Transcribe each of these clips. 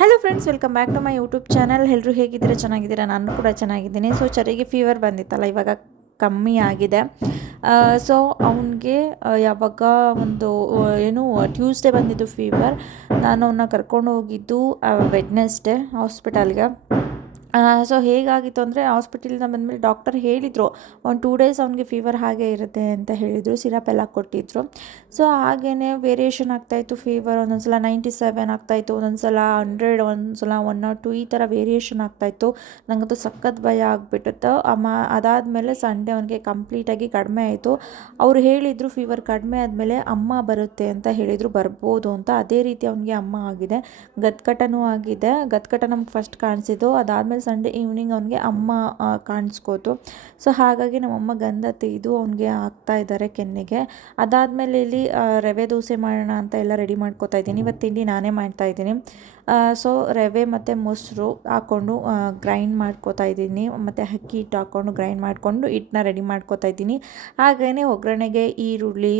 Hello friends welcome back to my YouTube channel ಎಲ್ಲರೂ ಹೇಗಿದ್ದೀರಾ? ಚೆನ್ನಾಗಿದ್ದೀರಾ? ನಾನು ಕೂಡ ಚೆನ್ನಾಗಿದ್ದೀನಿ. ಸೊ ಚರಿಗೆ ಫೀವರ್ ಬಂದಿತ್ತಲ್ಲ, ಇವಾಗ ಕಮ್ಮಿ ಆಗಿದೆ. ಸೊ ಅವನಿಗೆ ಯಾವಾಗ ಒಂದು ಏನು ಟ್ಯೂಸ್ಡೇ ಬಂದಿದ್ದು ಫೀವರ್ ನಾನು ಅವನ್ನ ಕರ್ಕೊಂಡು ಹೋಗಿದ್ದು ವೆಡ್ನೆಸ್ಡೇ ಹಾಸ್ಪಿಟಲ್ಗೆ ಸೊ ಹೇಗಾಗಿತ್ತು ಅಂದರೆ ಹಾಸ್ಪಿಟಲಿಂದ ಬಂದಮೇಲೆ ಡಾಕ್ಟರ್ ಹೇಳಿದರು, ಒಂದು ಟೂ ಡೇಸ್ ಅವನಿಗೆ ಫೀವರ್ ಹಾಗೆ ಇರುತ್ತೆ ಅಂತ ಹೇಳಿದರು ಸಿರಪ್ ಎಲ್ಲ ಕೊಟ್ಟಿದ್ರು. ಸೊ ಹಾಗೇ ವೇರಿಯೇಷನ್ ಆಗ್ತಾಯಿತ್ತು ಫೀವರ್ ಒಂದೊಂದು ಸಲ ನೈಂಟಿ ಸೆವೆನ್ ಆಗ್ತಾಯಿತ್ತು ಒಂದೊಂದು ಸಲ ಹಂಡ್ರೆಡ್ ಒಂದು ಸಲ ಒನ್ ನಾಟ್ ಟು ಈ ಥರ ವೇರಿಯೇಷನ್ ಆಗ್ತಾಯಿತ್ತು ನನಗಂತೂ ಸಖತ್ ಭಯ ಆಗಿಬಿಟ್ಟಿತ್ತು. ಅಮ್ಮ ಅದಾದಮೇಲೆ ಸಂಡೇ ಅವನಿಗೆ ಕಂಪ್ಲೀಟಾಗಿ ಕಡಿಮೆ ಆಯಿತು. ಅವರು ಹೇಳಿದರು ಫೀವರ್ ಕಡಿಮೆ ಆದಮೇಲೆ ಅಮ್ಮ ಬರುತ್ತೆ ಅಂತ ಹೇಳಿದರು, ಬರ್ಬೋದು ಅಂತ. ಅದೇ ರೀತಿ ಅವನಿಗೆ ಅಮ್ಮ ಆಗಿದೆ. ಗದ್ಕಟನೂ ಆಗಿದೆ. ಗದ್ಕಟ ನಮ್ಗೆ ಫಸ್ಟ್ ಕಾಣಿಸಿದ್ದು. ಅದಾದಮೇಲೆ ಸಂಡೇ ಈವ್ನಿಂಗ್ ಅವನಿಗೆ ಅಮ್ಮ ಕಾಣಿಸ್ಕೋತು. ಸೊ ಹಾಗಾಗಿ ನಮ್ಮಮ್ಮ ಗಂಧ ತೆಗೆದು ಅವನಿಗೆ ಹಾಕ್ತಾ ಇದ್ದಾರೆ ಕೆನ್ನೆಗೆ. ಅದಾದಮೇಲೆ ಇಲ್ಲಿ ರವೆ ದೋಸೆ ಮಾಡೋಣ ಅಂತ ಎಲ್ಲ ರೆಡಿ ಮಾಡ್ಕೋತಾ ಇದ್ದೀನಿ. ಇವತ್ತು ತಿಂಡಿ ನಾನೇ ಮಾಡ್ತಾ ಇದ್ದೀನಿ. ಸೊ ರವೆ ಮತ್ತು ಮೊಸರು ಹಾಕ್ಕೊಂಡು ಗ್ರೈಂಡ್ ಮಾಡ್ಕೋತಾ ಇದ್ದೀನಿ. ಮತ್ತು ಅಕ್ಕಿ ಹಿಟ್ಟು ಹಾಕ್ಕೊಂಡು ಗ್ರೈಂಡ್ ಮಾಡಿಕೊಂಡು ಹಿಟ್ಟನ್ನ ರೆಡಿ ಮಾಡ್ಕೋತಾ ಇದ್ದೀನಿ. ಹಾಗೆಯೇ ಒಗ್ಗರಣೆಗೆ ಈರುಳ್ಳಿ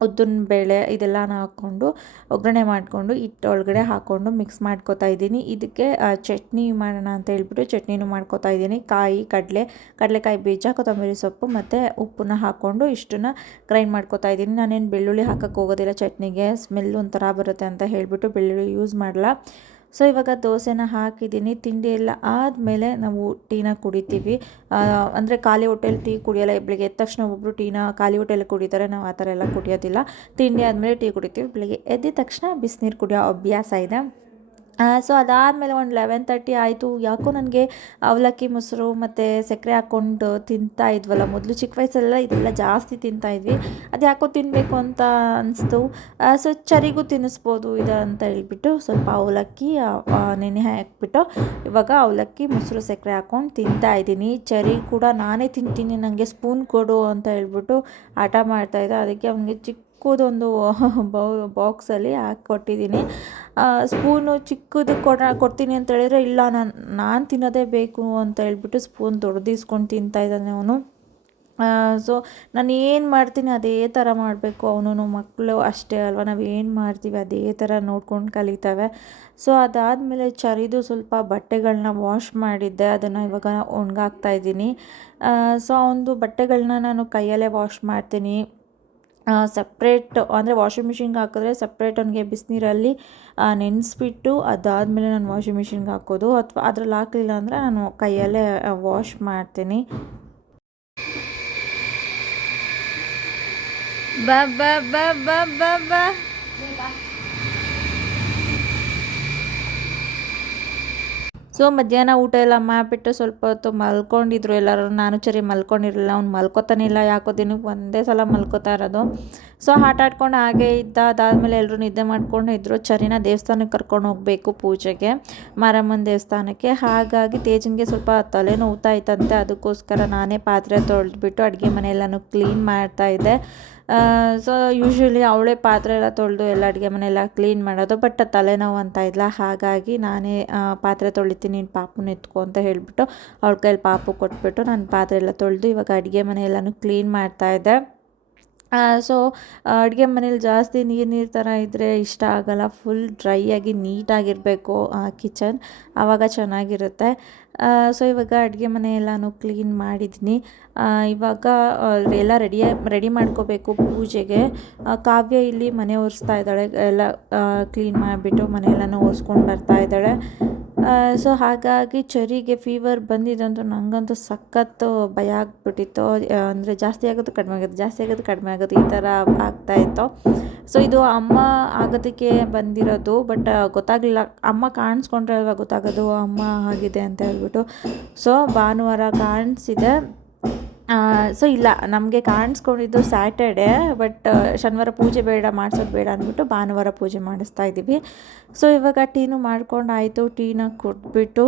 ಉದ್ದಿನ ಬೇಳೆ ಇದೆಲ್ಲನ ಹಾಕ್ಕೊಂಡು, ಒಗ್ಗರಣೆ ಮಾಡಿಕೊಂಡು, ಹಿಟ್ಟು ಒಳಗಡೆ ಹಾಕ್ಕೊಂಡು ಮಿಕ್ಸ್ ಮಾಡ್ಕೋತಾ ಇದ್ದೀನಿ. ಇದಕ್ಕೆ ಚಟ್ನಿ ಮಾಡೋಣ ಅಂತ ಹೇಳ್ಬಿಟ್ಟು ಚಟ್ನಿನೂ ಮಾಡ್ಕೋತಾ ಇದ್ದೀನಿ. ಕಾಯಿ, ಕಡಲೆ, ಕಡಲೆಕಾಯಿ ಬೀಜ, ಕೊತ್ತಂಬರಿ ಸೊಪ್ಪು ಮತ್ತು ಉಪ್ಪನ್ನ ಹಾಕ್ಕೊಂಡು ಇಷ್ಟನ್ನ ಗ್ರೈಂಡ್ ಮಾಡ್ಕೋತಾ ಇದ್ದೀನಿ. ನಾನೇನು ಬೆಳ್ಳುಳ್ಳಿ ಹಾಕೋಕ್ಕೆ ಹೋಗೋದಿಲ್ಲ, ಚಟ್ನಿಗೆ ಸ್ಮೆಲ್ ಒಂಥರ ಬರುತ್ತೆ ಅಂತ ಹೇಳಿಬಿಟ್ಟು ಬೆಳ್ಳುಳ್ಳಿ ಯೂಸ್ ಮಾಡಲ್ಲ ಸೊ ಇವಾಗ ದೋಸೆನ ಹಾಕಿದ್ದೀನಿ, ತಿಂಡಿ ಎಲ್ಲ ಆದಮೇಲೆ ನಾವು ಟೀನ ಕುಡಿತೀವಿ. ಅಂದರೆ ಖಾಲಿ ಹೋಟೆಲ್ ಟೀ ಕುಡಿಯೋಲ್ಲ, ಬೆಳಿಗ್ಗೆ ಎದ್ದ ತಕ್ಷಣ ಒಬ್ಬರು ಟೀನ ಖಾಲಿ ಹೋಟೆಲ್ ಕುಡಿತಾರೆ, ನಾವು ಆ ಥರ ಎಲ್ಲ ಕುಡಿಯೋದಿಲ್ಲ. ತಿಂಡಿ ಆದಮೇಲೆ ಟೀ ಕುಡಿತೀವಿ, ಬೆಳಿಗ್ಗೆ ಎದ್ದ ತಕ್ಷಣ ಬಿಸಿನೀರು ಕುಡಿಯೋ ಅಭ್ಯಾಸ ಇದೆ. ಸೊ ಅದಾದಮೇಲೆ ಒಂದು ಲೆವೆನ್ ತರ್ಟಿ ಆಯಿತು. ಯಾಕೋ ನನಗೆ ಅವಲಕ್ಕಿ ಮೊಸರು ಮತ್ತು ಸಕ್ಕರೆ ಹಾಕ್ಕೊಂಡು ತಿಂತಾ ಇದ್ವಲ್ಲ. ಮೊದಲು ಚಿಕ್ಕ ವಯಸ್ಸಲ್ಲ ಇದೆಲ್ಲ ಜಾಸ್ತಿ ತಿಂತಾ ಇದ್ವಿ. ಅದು ಯಾಕೋ ತಿನ್ನಬೇಕು ಅಂತ ಅನಿಸ್ತು. ಸೊ ಚರಿಗೂ ತಿನ್ನಿಸ್ಬೋದು ಇದು ಅಂತ ಹೇಳ್ಬಿಟ್ಟು ಸ್ವಲ್ಪ ಅವಲಕ್ಕಿ ನೆನೆ ಹಾಕ್ಬಿಟ್ಟು ಇವಾಗ ಅವಲಕ್ಕಿ, ಮೊಸರು, ಸಕ್ಕರೆ ಹಾಕ್ಕೊಂಡು ತಿಂತಾ ಇದ್ದೀನಿ. ಚರಿ ಕೂಡ ನಾನೇ ತಿಂತೀನಿ. ನನಗೆ ಸ್ಪೂನ್ ಕೊಡು ಅಂತ ಹೇಳ್ಬಿಟ್ಟು ಆಟ ಮಾಡ್ತಾಯಿದ್ದೆ ಅದಕ್ಕೆ ಅವನಿಗೆ ಚಿಕ್ಕದೊಂದು ಬೌ, ಬಾಕ್ಸಲ್ಲಿ ಹಾಕಿ ಕೊಟ್ಟಿದ್ದೀನಿ ಸ್ಪೂನು ಚಿಕ್ಕದು ಕೊಡ, ಕೊಡ್ತೀನಿ ಅಂತ ಹೇಳಿದ್ರೆ, ಇಲ್ಲ, ನಾನು ನಾನು ತಿನ್ನೋದೇ ಬೇಕು ಅಂತ ಹೇಳ್ಬಿಟ್ಟು ಸ್ಪೂನ್ ತೊಡೆದಿಸ್ಕೊಂಡು ತಿಂತಾ ಇದ್ದಾನೆ ಅವನು. ಸೊ, ನಾನು ಏನು ಮಾಡ್ತೀನಿ ಅದೇ ಥರ ಮಾಡಬೇಕು ಅವನು ಮಕ್ಕಳು ಅಷ್ಟೇ ಅಲ್ವಾ, ನಾವು ಏನು ಮಾಡ್ತೀವಿ ಅದೇ ಥರ ನೋಡ್ಕೊಂಡು ಕಲಿತವೆ. ಸೊ, ಅದಾದಮೇಲೆ ಚರಿದು ಸ್ವಲ್ಪ ಬಟ್ಟೆಗಳನ್ನ ವಾಶ್ ಮಾಡಿದ್ದೆ, ಅದನ್ನು ಇವಾಗ ಒಣಗಾಕ್ತಾ ಇದ್ದೀನಿ. ಸೊ ಅವನದು ಬಟ್ಟೆಗಳನ್ನ ನಾನು ಕೈಯಲ್ಲೇ ವಾಶ್ ಮಾಡ್ತೀನಿ. ಸಪ್ರೇಟ್ ಅಂದರೆ ವಾಷಿಂಗ್ ಮಿಷಿನ್ಗೆ ಹಾಕಿದ್ರೆ ಸಪ್ರೇಟ್ ಅವನಿಗೆ ಬಿಸಿನೀರಲ್ಲಿ ನೆನೆಸ್ಬಿಟ್ಟು ಅದಾದಮೇಲೆ ನಾನು ವಾಷಿಂಗ್ ಮಿಷಿನ್ಗೆ ಹಾಕೋದು. ಅಥವಾ ಅದ್ರಲ್ಲಿ ಹಾಕಲಿಲ್ಲ ಅಂದರೆ ನಾನು ಕೈಯಲ್ಲೇ ವಾಶ್ ಮಾಡ್ತೀನಿ. ಬಾ ಬಾ ಬಾ ಬಾ ಬಾ. ಬಾ. ಸೊ ಮಧ್ಯಾಹ್ನ ಊಟ ಎಲ್ಲ ಮಾಡಿಬಿಟ್ಟು ಸ್ವಲ್ಪ ಹೊತ್ತು ಮಲ್ಕೊಂಡಿದ್ರು ಎಲ್ಲರೂ. ನಾನು ಚರಿ ಮಲ್ಕೊಂಡಿರಲಿಲ್ಲ, ಅವ್ನು ಮಲ್ಕೋತಾನೆ ಇಲ್ಲ. ಯಾಕೋ ದಿನಕ್ಕೆ ಒಂದೇ ಸಲ ಮಲ್ಕೋತಾ ಇರೋದು. ಸೊ ಆಟ ಆಡ್ಕೊಂಡು ಹಾಗೆ ಇದ್ದ, ಅದಾದಮೇಲೆ ಎಲ್ಲರೂ ನಿದ್ದೆ ಮಾಡ್ಕೊಂಡು ಇದ್ದರು ಚರಿನ ದೇವಸ್ಥಾನಕ್ಕೆ ಕರ್ಕೊಂಡು ಹೋಗಬೇಕು ಪೂಜೆಗೆ, ಮಾರಮ್ಮನ ದೇವಸ್ಥಾನಕ್ಕೆ. ಹಾಗಾಗಿ ತೇಜನ್ಗೆ ಸ್ವಲ್ಪ ತಲೆ ನೋವುತ್ತಾ ಇತ್ತಂತೆ. ಅದಕ್ಕೋಸ್ಕರ ನಾನೇ ಪಾತ್ರೆ ತೊಳೆದ್ಬಿಟ್ಟು ಅಡುಗೆ ಮನೆಯೆಲ್ಲನೂ ಕ್ಲೀನ್ ಮಾಡ್ತಾ ಇದ್ದೆ. ಸೊ ಯೂಶ್ವಲಿ ಅವಳೇ ಪಾತ್ರೆ ಎಲ್ಲ ತೊಳೆದು ಎಲ್ಲ ಅಡುಗೆ ಮನೆಯೆಲ್ಲ ಕ್ಲೀನ್ ಮಾಡೋದು ಬಟ್ ತಲೆನೋವು ಅಂತ ಇದ್ಲ ಹಾಗಾಗಿ ನಾನೇ ಪಾತ್ರೆ ತೊಳಿತೀನಿ, ನೀನು ಪಾಪುನ ಎತ್ಕೊ ಅಂತ ಹೇಳಿಬಿಟ್ಟು ಅವಳ ಕೈಲಿ ಪಾಪು ಕೊಟ್ಬಿಟ್ಟು ನಾನು ಪಾತ್ರೆ ಎಲ್ಲ ತೊಳೆದು ಇವಾಗ ಅಡುಗೆ ಮನೆಯೆಲ್ಲನೂ ಕ್ಲೀನ್ ಮಾಡ್ತಾ ಇದ್ದೆ. ಸೊ ಅಡುಗೆ ಮನೇಲಿ ಜಾಸ್ತಿ ನೀರು ನೀರು ಥರ ಇದ್ದರೆ ಇಷ್ಟ ಆಗಲ್ಲ. ಫುಲ್ ಡ್ರೈ ಆಗಿ ನೀಟಾಗಿರಬೇಕು ಕಿಚನ್ ಆವಾಗ ಚೆನ್ನಾಗಿರುತ್ತೆ. ಸೊ ಇವಾಗ ಅಡುಗೆ ಮನೆ ಎಲ್ಲನೂ ಕ್ಲೀನ್ ಮಾಡಿದ್ದೀನಿ ಇವಾಗ ಎಲ್ಲ ರೆಡಿ ರೆಡಿ ಮಾಡ್ಕೋಬೇಕು ಪೂಜೆಗೆ. ಕಾವ್ಯ ಇಲ್ಲಿ ಮನೆ ಒರೆಸ್ತಾ ಇದ್ದಾಳೆ. ಎಲ್ಲ ಕ್ಲೀನ್ ಮಾಡಿಬಿಟ್ಟು ಮನೆಯೆಲ್ಲನೂ ಒರೆಸ್ಕೊಂಡು ಬರ್ತಾ ಇದ್ದಾಳೆ. ಸೊ ಹಾಗಾಗಿ ಚರಿಗೆ ಫೀವರ್ ಬಂದಿದ್ದಂತೂ ನನಗಂತೂ ಸಖತ್ತು ಭಯ ಆಗ್ಬಿಟ್ಟಿತ್ತು. ಅಂದರೆ ಜಾಸ್ತಿ ಆಗೋದು, ಕಡಿಮೆ ಆಗೋದು, ಜಾಸ್ತಿ ಆಗೋದು, ಕಡಿಮೆ ಆಗೋದು ಈ ಥರ ಆಗ್ತಾಯಿತ್ತು ಸೊ ಇದು ಅಮ್ಮ ಆಗೋದಕ್ಕೆ ಬಂದಿರೋದು ಬಟ್ ಗೊತ್ತಾಗಲಿಲ್ಲ. ಅಮ್ಮ ಕಾಣಿಸ್ಕೊಂಡ್ರೆ ಅಲ್ವಾ ಗೊತ್ತಾಗೋದು, ಅಮ್ಮ ಆಗಿದೆ ಅಂತ ಹೇಳ್ಬಿಟ್ಟು. ಸೊ ಭಾನುವಾರ ಕಾಣಿಸಿದೆ. ಸೊ ಇಲ್ಲ, ನಮಗೆ ಕಾಣಿಸ್ಕೊಂಡಿದ್ದು ಸ್ಯಾಟರ್ಡೆ ಬಟ್ ಶನಿವಾರ ಪೂಜೆ ಬೇಡ, ಮಾಡಿಸೋದು ಬೇಡ ಅಂದ್ಬಿಟ್ಟು ಭಾನುವಾರ ಪೂಜೆ ಮಾಡಿಸ್ತಾ ಇದ್ದೀವಿ. ಸೊ ಇವಾಗ ಟೀನು ಮಾಡ್ಕೊಂಡಾಯಿತು, ಟೀನ ಕೊಟ್ಬಿಟ್ಟು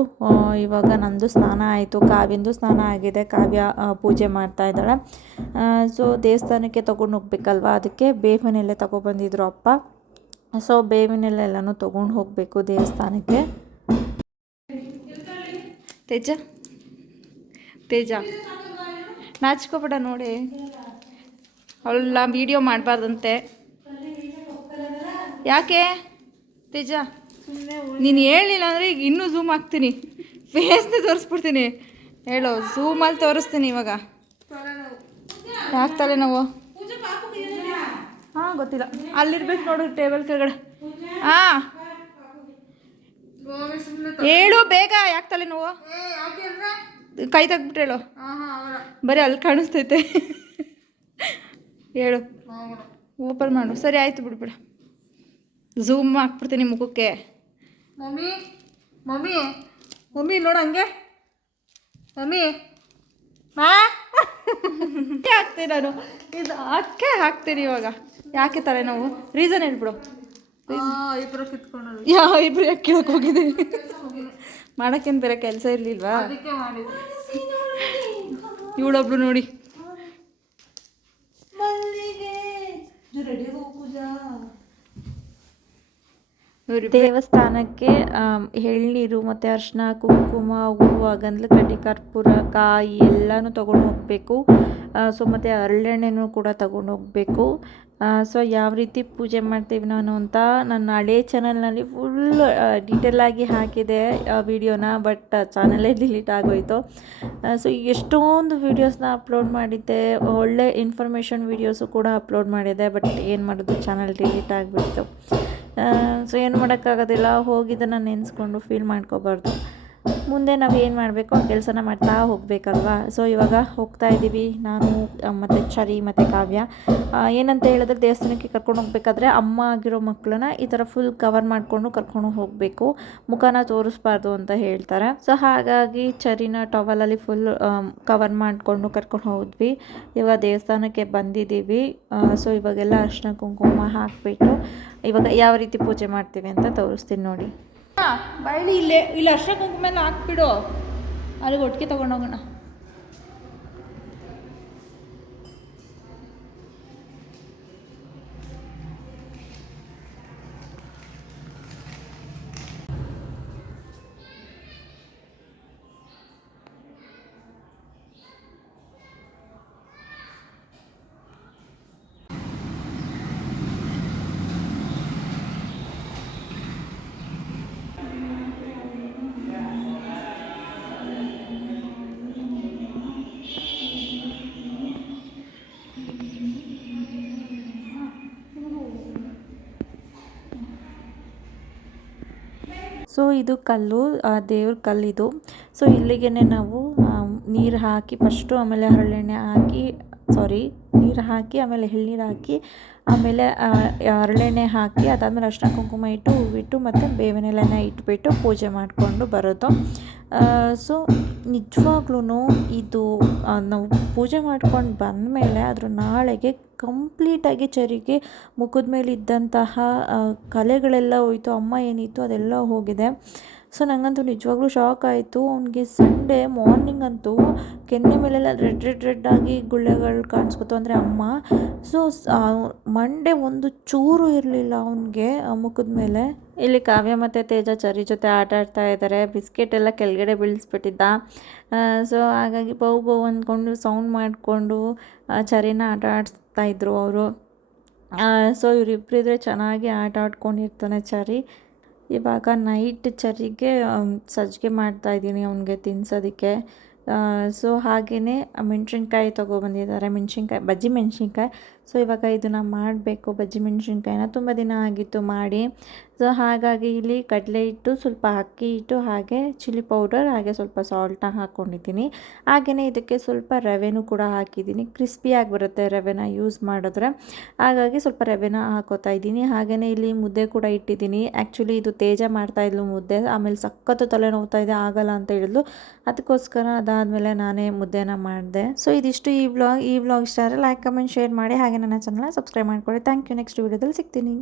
ಇವಾಗ ನಂದು ಸ್ನಾನ ಆಯಿತು, ಕಾವ್ಯಂದು ಸ್ನಾನ ಆಗಿದೆ, ಕಾವ್ಯ ಪೂಜೆ ಮಾಡ್ತಾ ಇದ್ದಾಳೆ. ಸೊ ದೇವಸ್ಥಾನಕ್ಕೆ ತೊಗೊಂಡು ಹೋಗ್ಬೇಕಲ್ವ ಅದಕ್ಕೆ, ಬೇವಿನೆಲೆ ತೊಗೊಬಂದಿದ್ರು ಅಪ್ಪ. ಸೊ ಬೇವಿನೆಲೆ ಎಲ್ಲನೂ ತೊಗೊಂಡು ಹೋಗಬೇಕು ದೇವಸ್ಥಾನಕ್ಕೆ. ತೇಜ ತೇಜ. ನಾಚ್ಕೋಬೇಡ ನೋಡಿ. ಅವಳ ವಿಡಿಯೋ ಮಾಡಬಾರ್ದಂತೆ. ಯಾಕೆ? ತೇಜ ನೀನು ಹೇಳಿಲ್ಲ ಅಂದರೆ ಈಗ ಇನ್ನೂ ಝೂಮ್ ಹಾಕ್ತೀನಿ. ಫೇಸ್ನೇ ತೋರಿಸ್ಬಿಡ್ತೀನಿ. ಹೇಳು ಝೂಮಲ್ಲಿ ತೋರಿಸ್ತೀನಿ ಇವಾಗ. ಯಾಕೆ ತಲೆನೋವು? ಹಾಂ ಗೊತ್ತಿಲ್ಲ. ಅಲ್ಲಿರ್ಬೇಕು ನೋಡು ಟೇಬಲ್ ಕೆಳಗಡೆ. ಹಾಂ. ಹೇಳು ಬೇಗ ಯಾಕೆ ತಲೆನೋವು? ಕೈ ತೆಗ್ದ್ಬಿಟ್ಟು ಹೇಳು. ಬರೀ ಅಲ್ಲಿ ಕಾಣಿಸ್ತೈತೆ. ಹೇಳು. ಓಪನ್ ಮಾಡು. ಸರಿ ಆಯಿತು ಬಿಡ್ಬಿಡ ಝೂಮ್ ಹಾಕ್ಬಿಡ್ತೀನಿ ಮುಖಕ್ಕೆ. ಮಮ್ಮಿ ಮಮ್ಮಿ ಮಮ್ಮಿ ನೋಡು ಹಂಗೆ. ಮಮ್ಮಿ ಮಾ. ಹಾಕ್ತೀನಿ ನಾನು. ಇದು ಅಕ್ಕೆ ಹಾಕ್ತೀನಿ ಇವಾಗ. ಯಾಕೆ ತಲೆನೋವು? ರೀಸನ್ ಹೇಳ್ಬಿಡು. ಇಬ್ರು ಕಿತ್ಕೊಂಡು ಯಾವ ಇಬ್ರು ಯಾಕೆ ಕೇಳಕ್ಕೆ ಹೋಗಿದ್ದೀನಿ ಮಾಡೋಕ್ಕೇನು ಬೇರೆ ಕೆಲಸ ಇರಲಿಲ್ವಾ? ಅದಕ್ಕೆ ಇವಳೊಬ್ಳು ನೋಡಿ. ದೇವಸ್ಥಾನಕ್ಕೆ ಎಳ್ನೀರು ಮತ್ತು ಅರಿಶಿನ ಕುಂಕುಮ ಹೂವು ಗಂಧಲ ಕಡ್ಡಿ ಕರ್ಪೂರ ಕಾಯಿ ಎಲ್ಲನೂ ತೊಗೊಂಡು ಹೋಗಬೇಕು. ಸೊ ಮತ್ತು ಹರಳೆಣ್ಣೆನೂ ಕೂಡ ತಗೊಂಡು ಹೋಗಬೇಕು. ಸೊ ಯಾವ ರೀತಿ ಪೂಜೆ ಮಾಡ್ತೀವಿ ನಾನು ಅಂತ ನನ್ನ ಹಳೇ ಚಾನಲ್ನಲ್ಲಿ ಫುಲ್ ಡೀಟೇಲಾಗಿ ಹಾಕಿದೆ ವಿಡಿಯೋನ ಬಟ್ ಚಾನಲೇ ಡಿಲೀಟ್ ಆಗೋಯ್ತು. ಸೊ ಎಷ್ಟೊಂದು ವೀಡಿಯೋಸ್ನ ಅಪ್ಲೋಡ್ ಮಾಡಿದ್ದೆ, ಒಳ್ಳೆ ಇನ್ಫಾರ್ಮೇಷನ್ ವೀಡಿಯೋಸು ಕೂಡ ಅಪ್ಲೋಡ್ ಮಾಡಿದೆ ಬಟ್ ಏನು ಮಾಡೋದು ಚಾನಲ್ ಡಿಲೀಟ್ ಆಗಿಬಿಡ್ತು. ಸೊ ಏನು ಮಾಡೋಕ್ಕಾಗೋದಿಲ್ಲ, ಹೋಗಿದ್ದನ್ನು ನೆನೆಸ್ಕೊಂಡು ಫೀಲ್ ಮಾಡ್ಕೋಬಾರ್ದು. ಮುಂದೆ ನಾವು ಏನು ಮಾಡಬೇಕು, ಆ ಕೆಲಸನ ಮಾಡ್ತಾ ಹೋಗಬೇಕಲ್ವಾ? ಸೊ ಇವಾಗ ಹೋಗ್ತಾ ಇದ್ದೀವಿ ನಾನು ಮತ್ತು ಚರಿ, ಮತ್ತು ಕಾವ್ಯ. ಏನಂತ ಹೇಳಿದ್ರೆ ದೇವಸ್ಥಾನಕ್ಕೆ ಕರ್ಕೊಂಡು ಹೋಗ್ಬೇಕಾದ್ರೆ ಅಮ್ಮ ಆಗಿರೋ ಮಕ್ಕಳನ್ನ ಈ ಥರ ಫುಲ್ ಕವರ್ ಮಾಡಿಕೊಂಡು ಕರ್ಕೊಂಡು ಹೋಗಬೇಕು. ಮುಖನ ತೋರಿಸ್ಬಾರ್ದು ಅಂತ ಹೇಳ್ತಾರೆ. ಸೊ ಹಾಗಾಗಿ ಚರಿನ ಟವಲಲ್ಲಿ ಫುಲ್ ಕವರ್ ಮಾಡಿಕೊಂಡು ಕರ್ಕೊಂಡು ಹೋದ್ವಿ. ಇವಾಗ ದೇವಸ್ಥಾನಕ್ಕೆ ಬಂದಿದ್ದೀವಿ. ಸೊ ಇವಾಗೆಲ್ಲ ಅರ್ಶಿನ ಕುಂಕುಮ ಹಾಕಿಬಿಟ್ಟು ಇವಾಗ ಯಾವ ರೀತಿ ಪೂಜೆ ಮಾಡ್ತೀವಿ ಅಂತ ತೋರಿಸ್ತೀನಿ ನೋಡಿ. ಬಯಲಿ ಇಲ್ಲೇ. ಇಲ್ಲಿ ಅರ್ಶ ಕುಂಕುಮ ಎಲ್ಲ ಹಾಕ್ಬಿಡು. ಅಲ್ಲಿಗೆ ಒಟ್ಟಿಗೆ ತೊಗೊಂಡೋಗೋಣ. ಸೊ ಇದು ಕಲ್ಲು ದೇವ್ರ ಕಲ್ಲಿದು. ಸೊ ಇಲ್ಲಿಗೆ ನಾವು ನೀರು ಹಾಕಿ ಫಸ್ಟು ಆಮೇಲೆ ಹರಳೆಣ್ಣೆ ಹಾಕಿ ಸಾರಿ ನೀರು ಹಾಕಿ, ಆಮೇಲೆ ಎಳ್ನೀರು ಹಾಕಿ, ಆಮೇಲೆ ಹರಳೆಣ್ಣೆ ಹಾಕಿ, ಅದಾದಮೇಲೆ ಅರ್ಶಿನ ಕುಂಕುಮ ಇಟ್ಟು ಹೂವಿಟ್ಟು ಮತ್ತು ಬೇವಿನ ಎಲೆನ ಇಟ್ಬಿಟ್ಟು ಪೂಜೆ ಮಾಡಿಕೊಂಡು ಬರೋದು. ಸೊ ನಿಜವಾಗ್ಲೂ ಇದು ನಾವು ಪೂಜೆ ಮಾಡ್ಕೊಂಡು ಬಂದಮೇಲೆ ಅದರ ನಾಳೆಗೆ ಕಂಪ್ಲೀಟಾಗಿ ಚರಿಗೆ ಮುಖದ ಮೇಲೆ ಇದ್ದಂತಹ ಕಲೆಗಳೆಲ್ಲ ಹೋಯಿತು, ಅಮ್ಮ ಏನಿತ್ತು ಅದೆಲ್ಲ ಹೋಗಿದೆ. ಸೊ ನನಗಂತೂ ನಿಜವಾಗ್ಲೂ ಶಾಕ್ ಆಯಿತು. ಅವ್ನಿಗೆ ಸಂಡೇ ಮಾರ್ನಿಂಗ್ ಅಂತೂ ಕೆನ್ನೆ ಮೇಲೆಲ್ಲ ರೆಡ್ ರೆಡ್ ರೆಡ್ ಆಗಿ ಗುಳ್ಳೆಗಳು ಕಾಣಿಸ್ಕೊತು ಅಂದರೆ ಅಮ್ಮ. ಸೊ ಮಂಡೆ ಒಂದು ಚೂರು ಇರಲಿಲ್ಲ ಅವನಿಗೆ ಮುಖದ ಮೇಲೆ. ಇಲ್ಲಿ ಕಾವ್ಯ ಮತ್ತು ತೇಜ ಚರಿ ಜೊತೆ ಆಟ ಆಡ್ತಾ ಇದ್ದಾರೆ ಬಿಸ್ಕೆಟ್ ಎಲ್ಲ ಕೆಳಗಡೆ ಬೀಳಿಸ್ಬಿಟ್ಟಿದ್ದ. ಸೊ ಹಾಗಾಗಿ ಬೌ ಬೌ ಅಂದ್ಕೊಂಡು ಸೌಂಡ್ ಮಾಡಿಕೊಂಡು ಚರಿನ ಆಟ ಆಡಿಸ್ತಾ ಇದ್ರು ಅವರು. ಸೊ ಇವರಿಬ್ಬರಿದ್ರೆ ಚೆನ್ನಾಗಿ ಆಟ ಆಡ್ಕೊಂಡಿರ್ತಾನೆ ಚರಿ. ಇವಾಗ ನೈಟ್ ಚರಿಗೆ ಸಜ್ಜಿಗೆ ಮಾಡ್ತಾ ಇದ್ದೀನಿ ಅವನಿಗೆ ತಿನ್ಸೋದಕ್ಕೆ. ಸೊ ಹಾಗೆಯೇ ಮೆಣಸಿನ್ಕಾಯಿ ತೊಗೊಬಂದಿದ್ದಾರೆ, ಮೆಣಸಿನ್ಕಾಯಿ, ಬಜ್ಜಿ ಮೆಣಸಿನ್ಕಾಯಿ. ಸೊ ಇವಾಗ ಇದನ್ನು ಮಾಡಬೇಕು, ಬಜ್ಜಿ ಮೆಣಸಿನ್ಕಾಯಿನ ತುಂಬ ದಿನ ಆಗಿತ್ತು ಮಾಡಿ. ಸೊ ಹಾಗಾಗಿ ಇಲ್ಲಿ ಕಡಲೆ ಹಿಟ್ಟು ಸ್ವಲ್ಪ ಅಕ್ಕಿ ಹಿಟ್ಟು ಹಾಗೆ ಚಿಲ್ಲಿ ಪೌಡರ್ ಹಾಗೆ ಸ್ವಲ್ಪ ಸಾಲ್ಟ್ನ ಹಾಕ್ಕೊಂಡಿದ್ದೀನಿ ಹಾಗೆಯೇ ಇದಕ್ಕೆ ಸ್ವಲ್ಪ ರವೆನೂ ಕೂಡ ಹಾಕಿದ್ದೀನಿ. ಕ್ರಿಸ್ಪಿಯಾಗಿ ಬರುತ್ತೆ ರವೆನ ಯೂಸ್ ಮಾಡಿದ್ರೆ. ಹಾಗಾಗಿ ಸ್ವಲ್ಪ ರವೆನ ಹಾಕೋತಾ ಇದ್ದೀನಿ. ಹಾಗೆಯೇ ಇಲ್ಲಿ ಮುದ್ದೆ ಕೂಡ ಇಟ್ಟಿದ್ದೀನಿ. ಆ್ಯಕ್ಚುಲಿ ಇದು ತೇಜ ಮಾಡ್ತಾಯಿದ್ಲು ಮುದ್ದೆ. ಆಮೇಲೆ ಸಖತ್ತು ತಲೆ ನೋವ್ತಾ ಇದೆ, ಆಗಲ್ಲ ಅಂತ ಹೇಳಿದ್ಲು. ಅದಕ್ಕೋಸ್ಕರ ಅದಾದಮೇಲೆ ನಾನೇ ಮುದ್ದೆನ ಮಾಡಿದೆ. ಸೊ ಇದಿಷ್ಟು ಈ ವ್ಲಾಗ್ ಈ ವ್ಲಾಗ್ ಇಷ್ಟ ಆದರೆ ಲೈಕ್ ಕಮೆಂಟ್ ಶೇರ್ ಮಾಡಿ. ಹಾಗೆ ನನ್ನ ಚಾನಲ್ನ ಸಬ್ಸ್ಕ್ರೈಬ್ ಮಾಡ್ಕೊಳ್ಳಿ. ಥ್ಯಾಂಕ್ ಯು ನೆಕ್ಸ್ಟ್ ವೀಡಿಯೋದಲ್ಲಿ ಸಿಗ್ತೀನಿ.